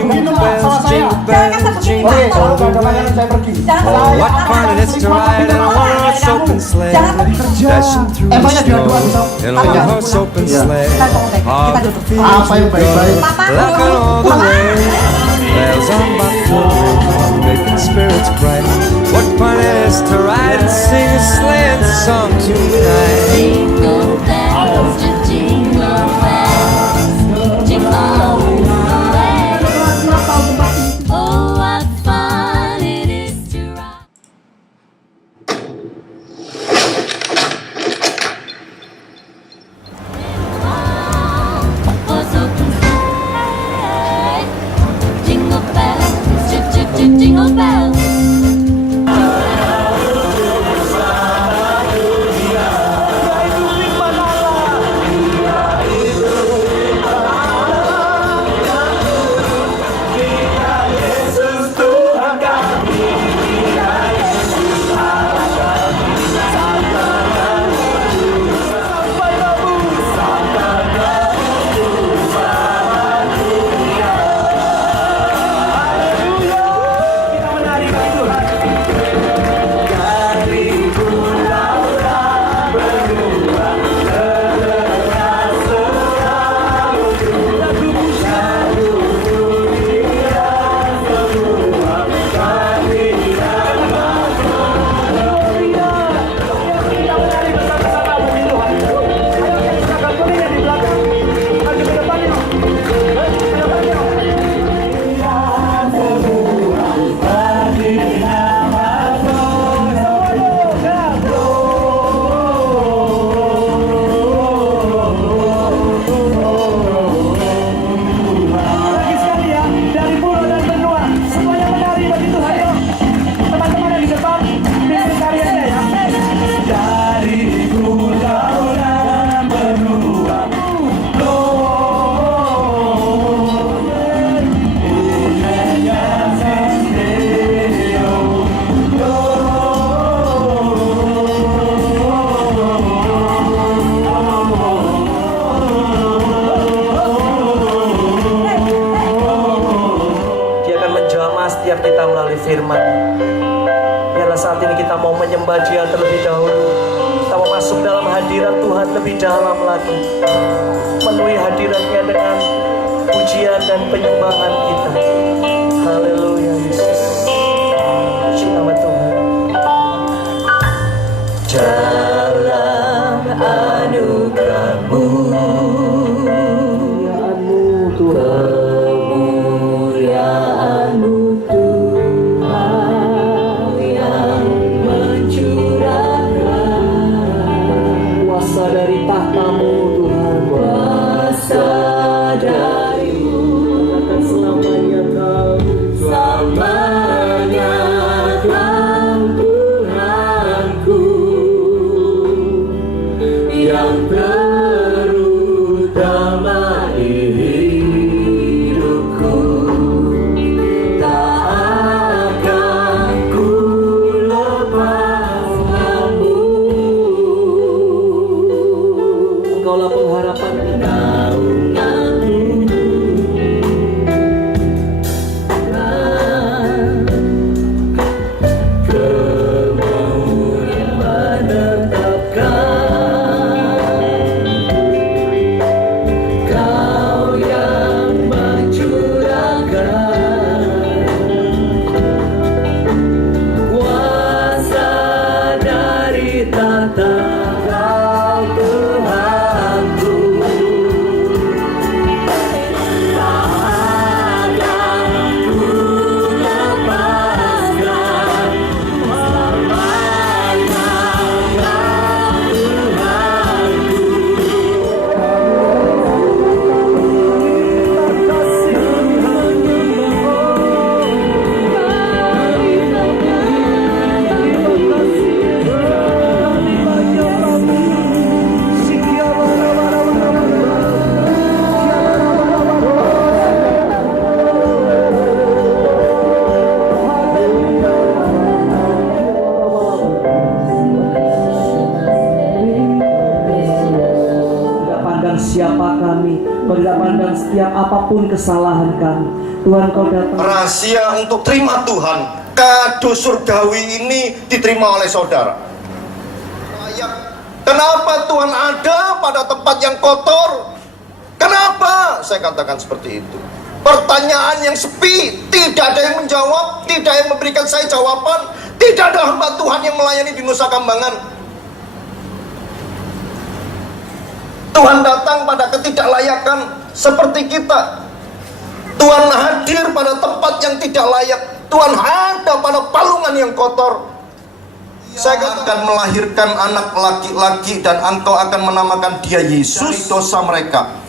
jingle bells, jingle bells, jingle all the way. What fun it is to ride in a one-horse open sleigh, dashing through the snow in a one-horse open sleigh. Hark the fields we go, laughing all the way. Bells on bobtail, making spirits bright. What fun it is to ride and sing a sleighing song tonight. Jingle bells, jingle bells, jingle all the way. Oh, what fun it is to ride. Was open sleigh. Jingle bells, jingle bells. Setiap kita melalui firman. Biarlah saat ini kita mau menyembah Dia terlebih dahulu. Kita mau masuk dalam hadirat Tuhan lebih dalam lagi, memenuhi hadiratnya dengan pujian dan penyembahan kita. Haleluya Yesus, puji nama Tuhan. Dalam anugerah-Mu, kemuliaan-Mu Tuhan, kemuliaan-Mu dari tahta-Mu Tuhan, kuasa dari-Mu, katakan selamanya Kau, selamanya Kau Tuhanku, yang terutama di hidupku, tak akan ku lepaskanmu. Engkaulah pengharapan siapa kami, tidak pandang setiap apapun kesalahan kami. Tuhan kau datang. Rahasia untuk terima Tuhan, kado surgawi ini diterima oleh saudara. Kenapa Tuhan ada pada tempat yang kotor? Kenapa? Saya katakan seperti itu. Pertanyaan yang sepi, tidak ada yang menjawab, tidak yang memberikan saya jawaban, tidak ada hamba Tuhan yang melayani di Nusa Kambangan. Tuhan datang pada ketidaklayakan seperti kita. Tuhan hadir pada tempat yang tidak layak. Tuhan ada pada palungan yang kotor. Saya akan melahirkan anak laki-laki dan engkau akan menamakan dia Yesus dosa mereka.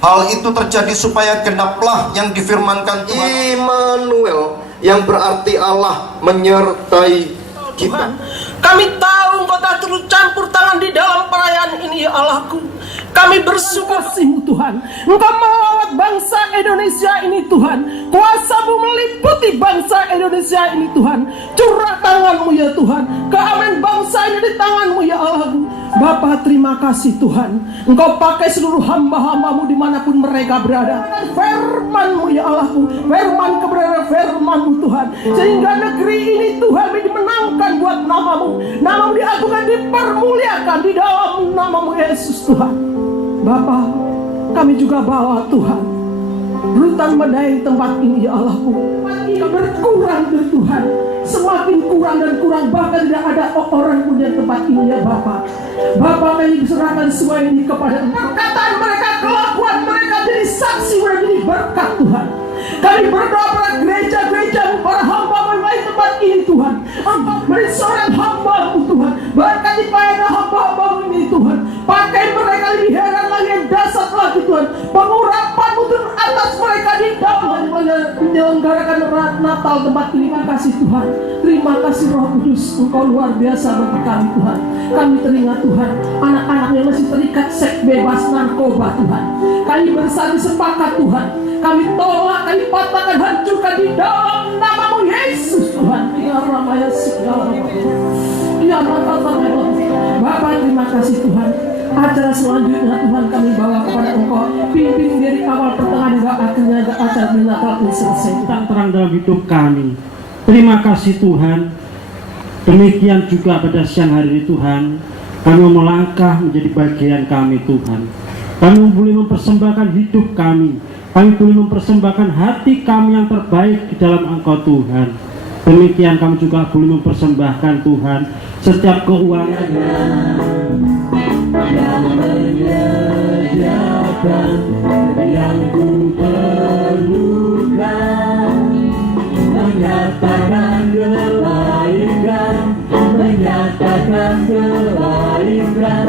Hal itu terjadi supaya genaplah yang difirmankan Tuhan, Immanuel, yang berarti Allah menyertai kita. Kami tahu Engkau telah turut campur tangan di dalam perayaan ini, ya Allahku. Kami bersyukur kasih-Mu Tuhan. Engkau melawat bangsa Indonesia ini Tuhan. Kuasa-Mu meliputi bangsa Indonesia ini Tuhan. Curah tangan-Mu ya Tuhan. Keamanan bangsa ini di tangan-Mu ya Allahku. Bapa, terima kasih Tuhan. Engkau pakai seluruh hamba-hamba-Mu dimanapun mereka berada. Firman-Mu ya Allahku. Firman kebenaran firman-Mu Tuhan. Sehingga negeri ini Tuhan dimenangkan buat nama-Mu. Nama-Mu diagungkan, dipermuliakan di dalam nama-Mu Yesus Tuhan. Bapa, kami juga bawa Tuhan rutan medaeng tempat ini ya Allahku. Kita berkurang ya Tuhan, semakin kurang dan kurang, bahkan tidak ada orang pun di tempat ini ya Bapa. Bapa, kami serahkan semua ini kepada Engkau. Perkataan mereka, kelakuan mereka jadi saksi, menjadi berkat Tuhan. Kami berdoa pada gereja-gereja, para hamba-Mu di tempat ini Tuhan. Engkau beri seorang hamba-Mu Tuhan. Berkati pada hamba-Mu ini Tuhan. Pakai mereka lebih heran lagi, yang dasar lagi Tuhan. Pengurapan-Mu Tuhan atas mereka di dalam menyelenggarakan Natal tempat ini. Terima kasih Tuhan. Terima kasih Roh Kudus. Engkau luar biasa bagi kami Tuhan. Kami teringat Tuhan, anak-anak yang masih terikat seks bebas narkoba Tuhan. Kami bersatu sepakat Tuhan. Kami tolak, kami patahkan, hancurkan di dalam nama-Mu Yesus Tuhan. Ya Rama ya segala. Ya Bapa, terima kasih Tuhan. Acara selanjutnya Tuhan kami bawa kepada Engkau. Pimpin dari awal, pertengahan hingga akhirnya acara Natal ini selesai. Terang dalam hidup kami. Terima kasih Tuhan. Demikian juga pada siang hari ini Tuhan, kami melangkah menjadi bagian kami Tuhan. Kami boleh mempersembahkan hidup kami. Kami boleh mempersembahkan hati kami yang terbaik di dalam Engkau Tuhan. Demikian kami juga boleh mempersembahkan Tuhan setiap keuangan yang menyediakan yang ku perlukan, menyatakan kebaikan, menyatakan kebaikan,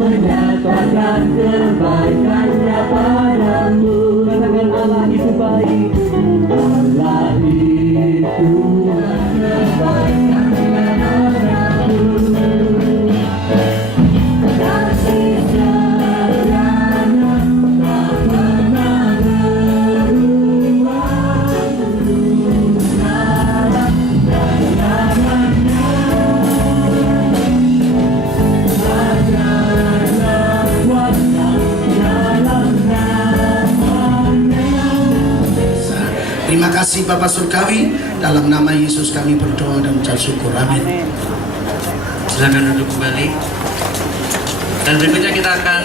menyatakan kebaikannya padamu. Katakan Allah itu baik, Allah itu kebaikan padamu. Kasih setianya tak pernah Terima kasih Bapak Surgawi, dalam nama Yesus kami berdoa dan ucap syukur. Amin. Silakan duduk kembali. Dan berikutnya kita akan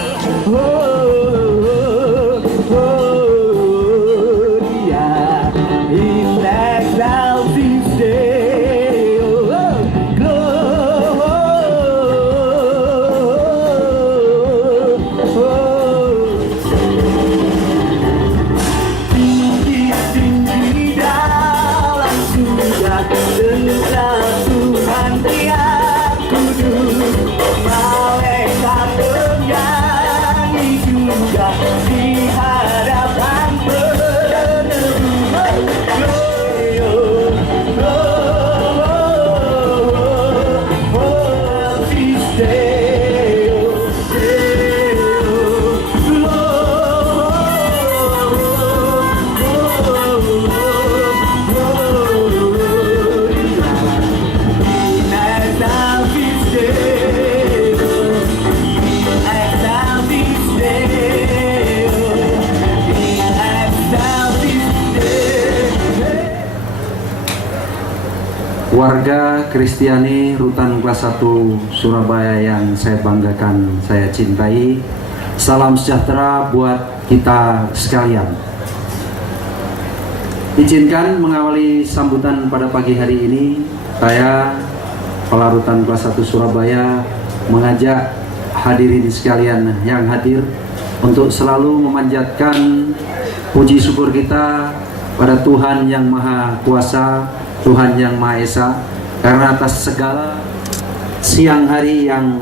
Malaikat bernyanyi juga di hadapan warga Kristiani Rutan Kelas 1 Surabaya yang saya banggakan, saya cintai. Salam sejahtera buat kita sekalian. Izinkan mengawali sambutan pada pagi hari ini, saya Kepala Rutan Kelas 1 Surabaya mengajak hadirin sekalian yang hadir untuk selalu memanjatkan puji syukur kita pada Tuhan yang Maha Kuasa, Tuhan yang Maha Esa, karena atas segala siang hari yang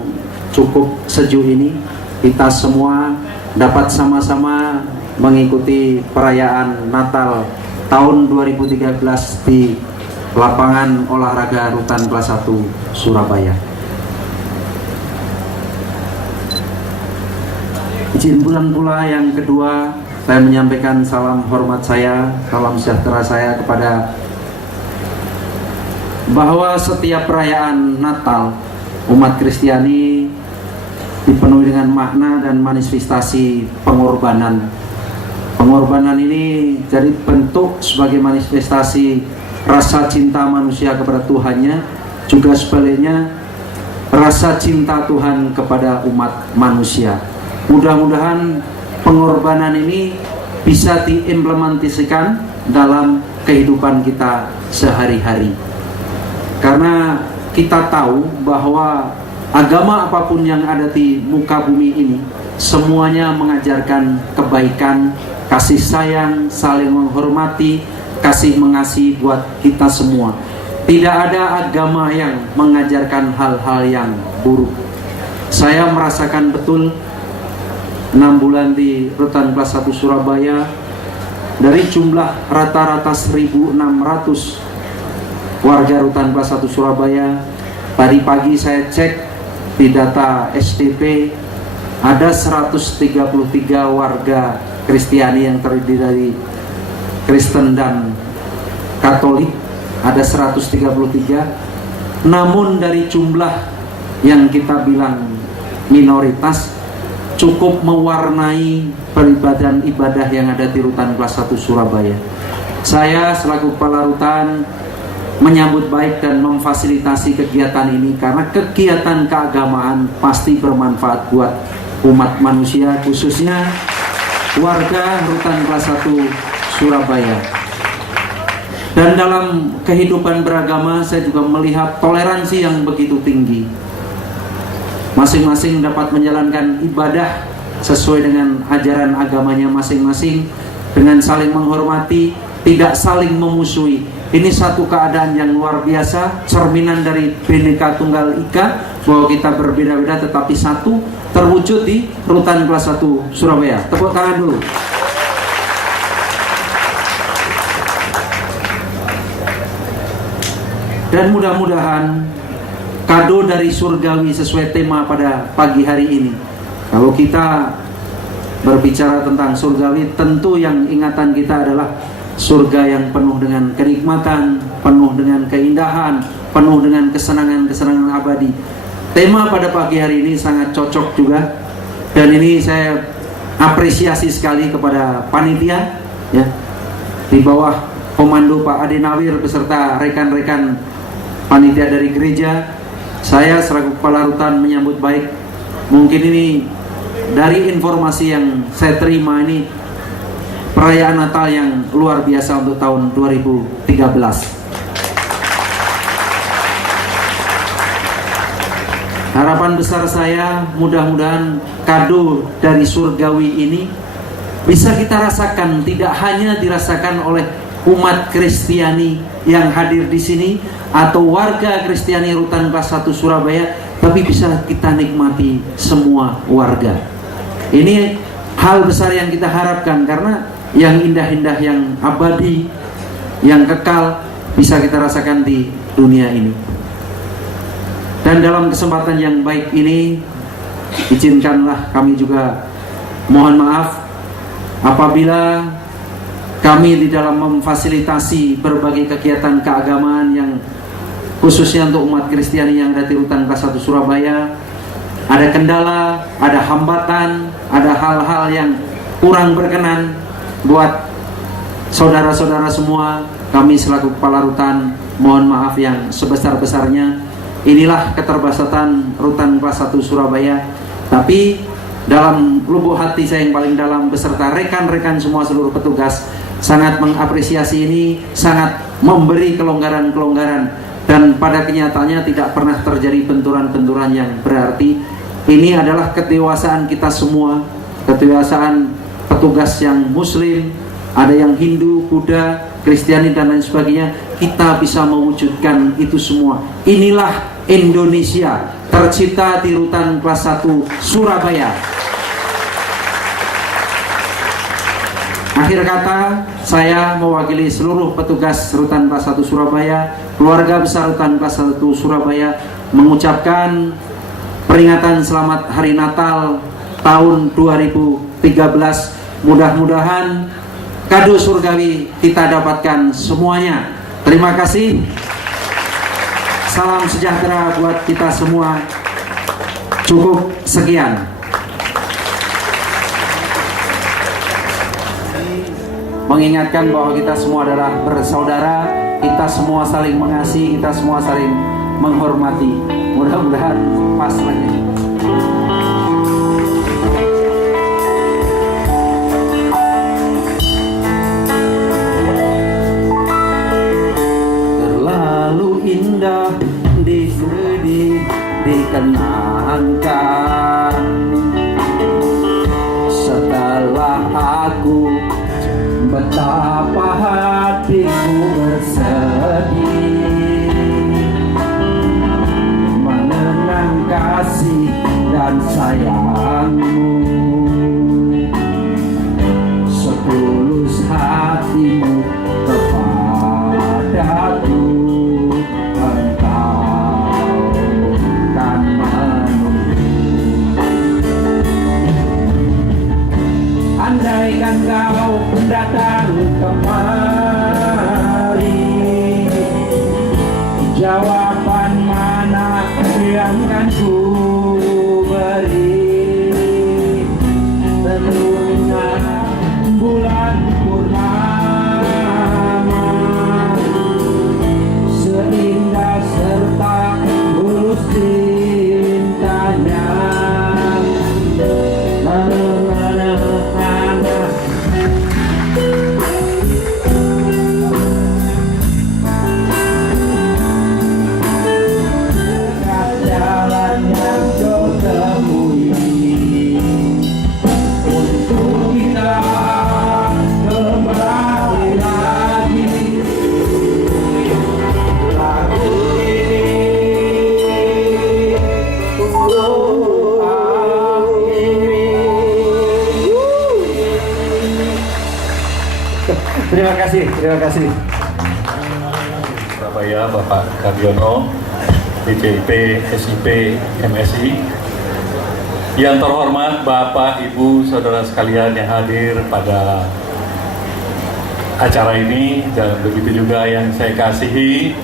cukup sejuk ini, kita semua dapat sama-sama mengikuti perayaan Natal tahun 2013 di lapangan olahraga Rutan Kelas 1 Surabaya. Izin bulan pula yang kedua, saya menyampaikan salam hormat saya, salam sejahtera saya kepada bahwa setiap perayaan Natal umat Kristiani dipenuhi dengan makna dan manifestasi pengorbanan. Pengorbanan ini jadi bentuk sebagai manifestasi rasa cinta manusia kepada Tuhannya, juga sebaliknya rasa cinta Tuhan kepada umat manusia. Mudah-mudahan pengorbanan ini bisa diimplementasikan dalam kehidupan kita sehari-hari. Karena kita tahu bahwa agama apapun yang ada di muka bumi ini semuanya mengajarkan kebaikan, kasih sayang, saling menghormati, kasih mengasihi buat kita semua. Tidak ada agama yang mengajarkan hal-hal yang buruk. Saya merasakan betul 6 bulan di Rutan Kelas 1 Surabaya, dari jumlah rata-rata 1.600 warga Rutan Kelas 1 Surabaya, tadi pagi saya cek di data SDP ada 133 warga Kristiani yang terdiri dari Kristen dan Katolik, ada 133. Namun dari jumlah yang kita bilang minoritas, cukup mewarnai peribadahan ibadah yang ada di Rutan Kelas 1 Surabaya. Saya selaku Kepala Rutan menyambut baik dan memfasilitasi kegiatan ini, karena kegiatan keagamaan pasti bermanfaat buat umat manusia, khususnya warga Rutan Kelas 1 Surabaya. Dan dalam kehidupan beragama saya juga melihat toleransi yang begitu tinggi. Masing-masing dapat menjalankan ibadah sesuai dengan ajaran agamanya masing-masing, dengan saling menghormati, tidak saling memusuhi. Ini satu keadaan yang luar biasa, cerminan dari Bhinneka Tunggal Ika, bahwa kita berbeda-beda tetapi satu, terwujud di Rutan Kelas 1 Surabaya. Tepuk tangan dulu. Dan mudah-mudahan kado dari surgawi sesuai tema pada pagi hari ini. Kalau kita berbicara tentang surgawi, tentu yang ingatan kita adalah surga yang penuh dengan kenikmatan, penuh dengan keindahan, penuh dengan kesenangan-kesenangan abadi. Tema pada pagi hari ini sangat cocok juga, dan ini saya apresiasi sekali kepada panitia ya, di bawah komando Pak Ade Nawir beserta rekan-rekan panitia dari gereja. Saya selaku Kepala Rutan menyambut baik. Mungkin ini dari informasi yang saya terima, ini perayaan Natal yang luar biasa untuk tahun 2013. Harapan besar saya, mudah-mudahan kado dari surgawi ini bisa kita rasakan, tidak hanya dirasakan oleh umat Kristiani yang hadir di sini atau warga Kristiani Rutan Kelas 1 Surabaya, tapi bisa kita nikmati semua warga. Ini hal besar yang kita harapkan, karena yang indah-indah, yang abadi, yang kekal bisa kita rasakan di dunia ini. Dan dalam kesempatan yang baik ini, izinkanlah kami juga mohon maaf apabila kami di dalam memfasilitasi berbagai kegiatan keagamaan yang khususnya untuk umat Kristiani yang ada di Rutan Kelas 1 Surabaya, ada kendala, ada hambatan, ada hal-hal yang kurang berkenan buat saudara-saudara semua, kami selaku kepala rutan mohon maaf yang sebesar-besarnya. Inilah keterbatasan rutan kelas 1 Surabaya. Tapi dalam lubuk hati saya yang paling dalam beserta rekan-rekan semua seluruh petugas sangat mengapresiasi ini, sangat memberi kelonggaran-kelonggaran, dan pada kenyataannya tidak pernah terjadi benturan-benturan yang berarti. Ini adalah kedewasaan kita semua, kedewasaan petugas yang muslim, ada yang Hindu, Buddha, Kristiani dan lain sebagainya. Kita bisa mewujudkan itu semua. Inilah Indonesia tercipta di rutan kelas 1 Surabaya. Akhir kata, saya mewakili seluruh petugas rutan kelas 1 Surabaya, keluarga besar rutan kelas 1 Surabaya, mengucapkan peringatan selamat Hari Natal tahun 2013. Mudah-mudahan kado surgawi kita dapatkan semuanya. Terima kasih. Salam sejahtera buat kita semua. Cukup sekian. Mengingatkan bahwa kita semua adalah bersaudara, kita semua saling mengasihi, kita semua saling menghormati. Mudah-mudahan pas lagi. Terlalu indah dikenangkan setelah aku betapa hatiku bersedih mengenang kasih dan sayangmu, setulus hatimu kepadaku, engkau kan menunggu. Andaikan kau datang kemari, jawaban mana yang kan ku beri? Tentunya bulan purnama, seindah serta mulus cintanya. Terima kasih. Surabaya, Bapak Kadiono, DJP, SIP, MSI. Yang terhormat Bapak, Ibu, Saudara sekalian yang hadir pada acara ini, dan begitu juga yang saya kasihi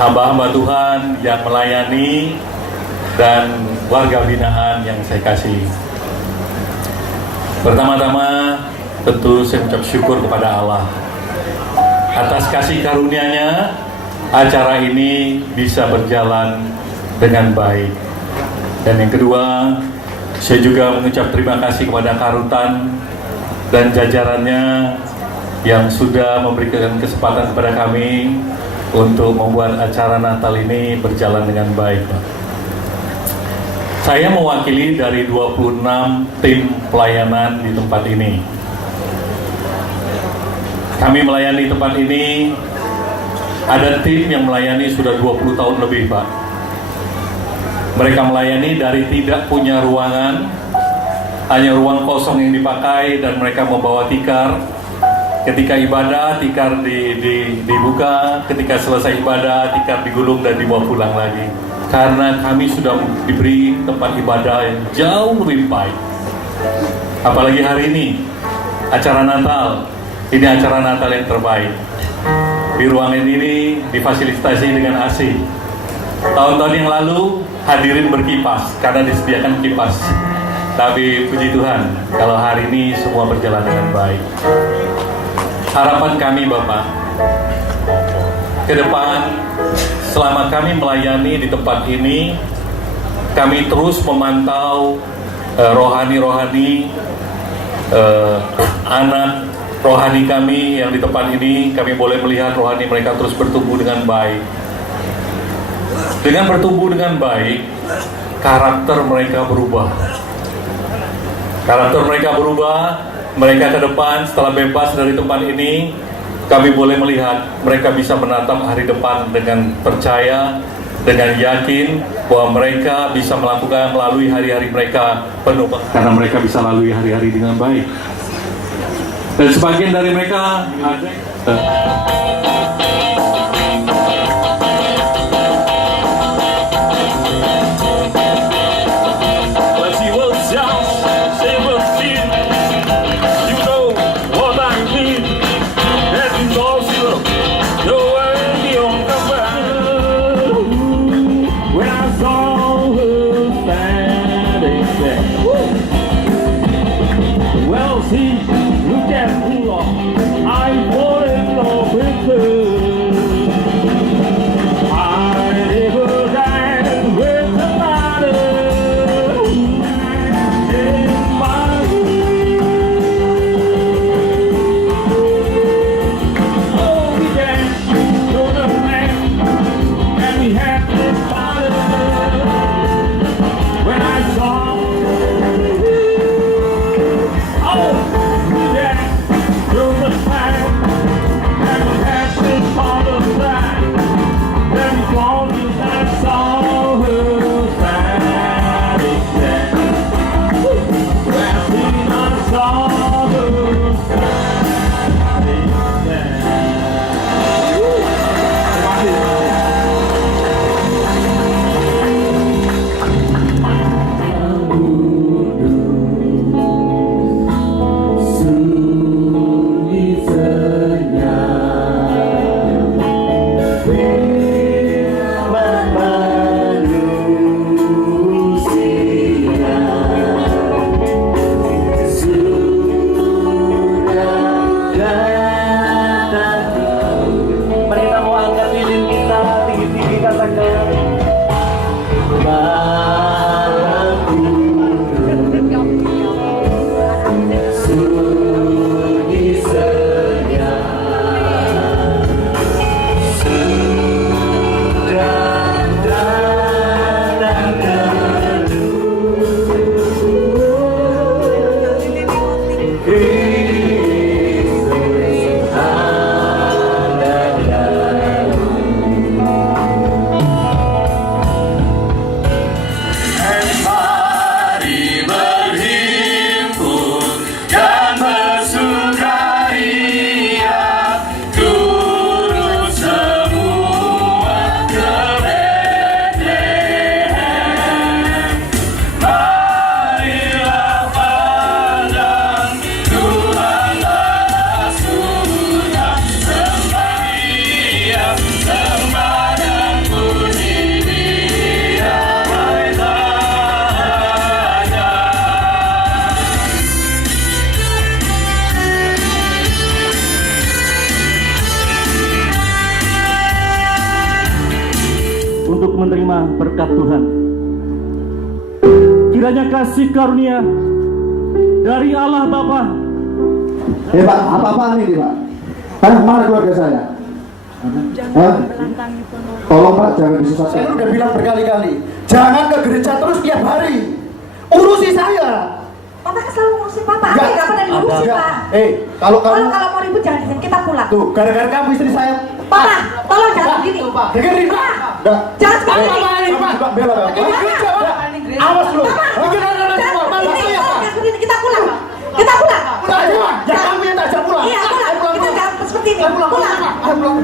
hamba-hamba Tuhan yang melayani dan warga binaan yang saya kasihi. Pertama-tama tentu saya mengucap syukur kepada Allah atas kasih karunia-Nya, acara ini bisa berjalan dengan baik. Dan yang kedua, saya juga mengucap terima kasih kepada Karutan dan jajarannya yang sudah memberikan kesempatan kepada kami untuk membuat acara Natal ini berjalan dengan baik. Saya mewakili dari 26 tim pelayanan di tempat ini. Kami melayani tempat ini, ada tim yang melayani sudah 20 tahun lebih, Pak. Mereka melayani dari tidak punya ruangan, hanya ruang kosong yang dipakai, dan mereka membawa tikar. Ketika ibadah, tikar dibuka, ketika selesai ibadah, tikar digulung dan dibawa pulang lagi. Karena kami sudah diberi tempat ibadah yang jauh lebih baik. Apalagi hari ini, acara Natal. Ini acara Natal yang terbaik. Di ruangan ini difasilitasi dengan AC. Tahun-tahun yang lalu hadirin berkipas karena disediakan kipas. Tapi puji Tuhan, kalau hari ini semua berjalan dengan baik. harapan kami Bapak, ke depan selama kami melayani di tempat ini, kami terus memantau rohani-rohani anak rohani kami yang di tempat ini. Kami boleh melihat rohani mereka terus bertumbuh dengan baik. Dengan bertumbuh dengan baik, karakter mereka berubah. Karakter mereka berubah. Mereka ke depan setelah bebas dari tempat ini, kami boleh melihat mereka bisa menatap hari depan dengan percaya, dengan yakin bahwa mereka bisa melakukan melalui hari-hari mereka penuh, karena mereka bisa lalui hari-hari dengan baik. Dan sebagian dari mereka ada untuk menerima berkat Tuhan. Kiranya kasih karunia dari Allah Bapa. Pak, apa-apaan ini Pak? Mana keluarga saya? Tolong Pak, jangan disusahkan. Saya udah bilang berkali-kali, jangan ke gereja terus tiap hari. Urusi saya. Papa kan selalu ngurusin Papa. Enggak pernah diurusin Pak. Kalau mau ribut jangan di sini, kita pulang. Tuh, gara-gara kamu istri saya. Papa, tolong jangan begini. Dengerin. Jangan seperti ini. Pak, bela. Awas lu. Kita pulang. Kita pulang. Ya kamu yang tak pulang. Iya, pulang. Kita jangan seperti ini. Pulang. Pulang.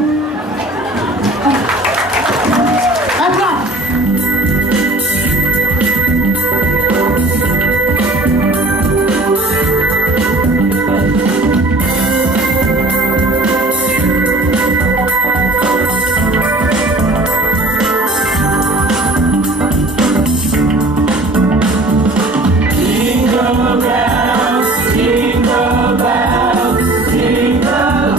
Jingle bells, jingle bells, jingle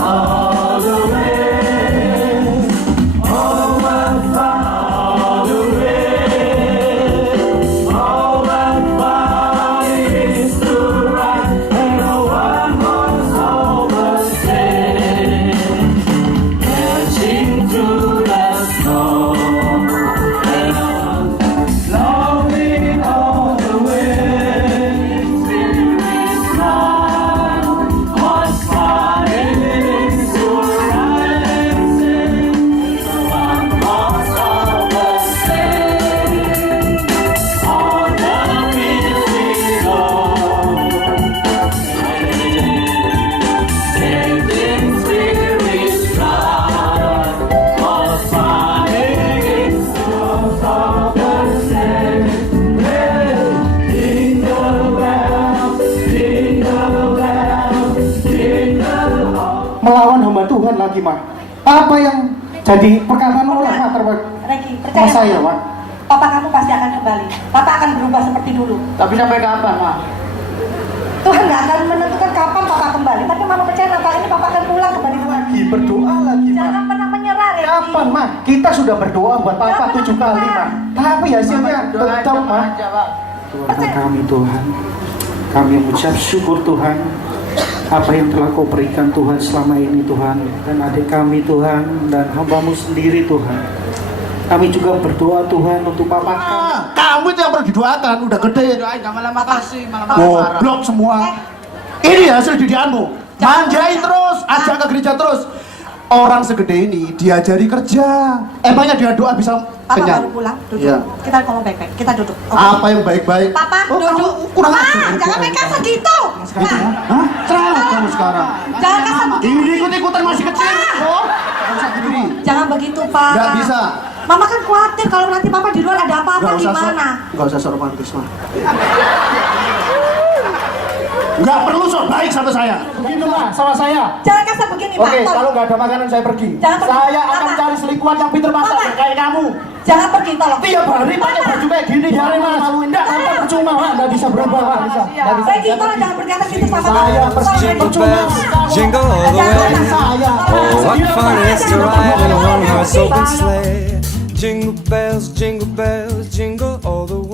hamba Tuhan lagi, Mak. Apa yang jadi perkataan orang terhadap Reki, percaya saya, sama. Mak? Papa kamu pasti akan kembali. Papa akan berubah seperti dulu. Tapi sampai kapan, Mak? Tuhan nggak akan menentukan kapan papa kembali. Tapi mama percaya Natal ini papa akan pulang kembali ke rumah. Berdoa lagi, Mak. Jangan pernah menyerah, Reki. Kapan, Mak? Kita sudah berdoa buat Papa 7 kali, Mak. Tapi hasilnya tetap, Mak. Tuhan kami, Tuhan. Kami mengucap syukur, Tuhan. Apa yang telah Kau berikan, Tuhan, selama ini, Tuhan. Dan adik kami, Tuhan. Dan hamba-Mu sendiri, Tuhan. Kami juga berdoa, Tuhan, untuk Papa kami. Kamu itu yang perlu didoakan, udah gede. Doain, malah makasih, malah Goblok semua. Ini hasil didikanmu. Manjain terus, ajak ke gereja terus. Orang segede ini diajari kerja. Emangnya dia doa bisa Papa kenyang? baru pulang, duduk. Iya. Kita ngomong baik-baik. Kita duduk. Oke? Apa yang baik-baik? Papa, Oh, kamu duduk. kurang Ma, ajar. jangan main kasar gitu. Gitu ya? Hah? Cerewet kamu sekarang. Jangan kasar begini. Ini ikut-ikutan masih kecil. Oh, kamu usah berdiri. Jangan begitu, Pak. Nggak bisa. Mama kan khawatir kalau nanti Papa di luar ada apa-apa gimana. Nggak usah sok romantis, mah. Nggak perlu sok baik sama saya. Begitu, Mak, sama saya. Jangan kasar begini, Pak. Oke, Tolong. kalau nggak ada makanan saya pergi. Jangan pergi. Saya akan Papa. cari selingkuhan yang pintar masak Papa. kayak kamu. Jangan pergi, tolong. Tiap hari pakai baju kayak gini. Hari Mas. Enggak, Anda percuma, Mak. Nggak bisa berubah, Mak. Bisa. Nggak bisa. Reki, tolong jangan berkata gitu sama Papa. Saya Tolong, Jingle Reki. bells, jingle all the way. Oh, what fun it is to ride in a one-horse open sleigh. Jingle bells, jingle all the way.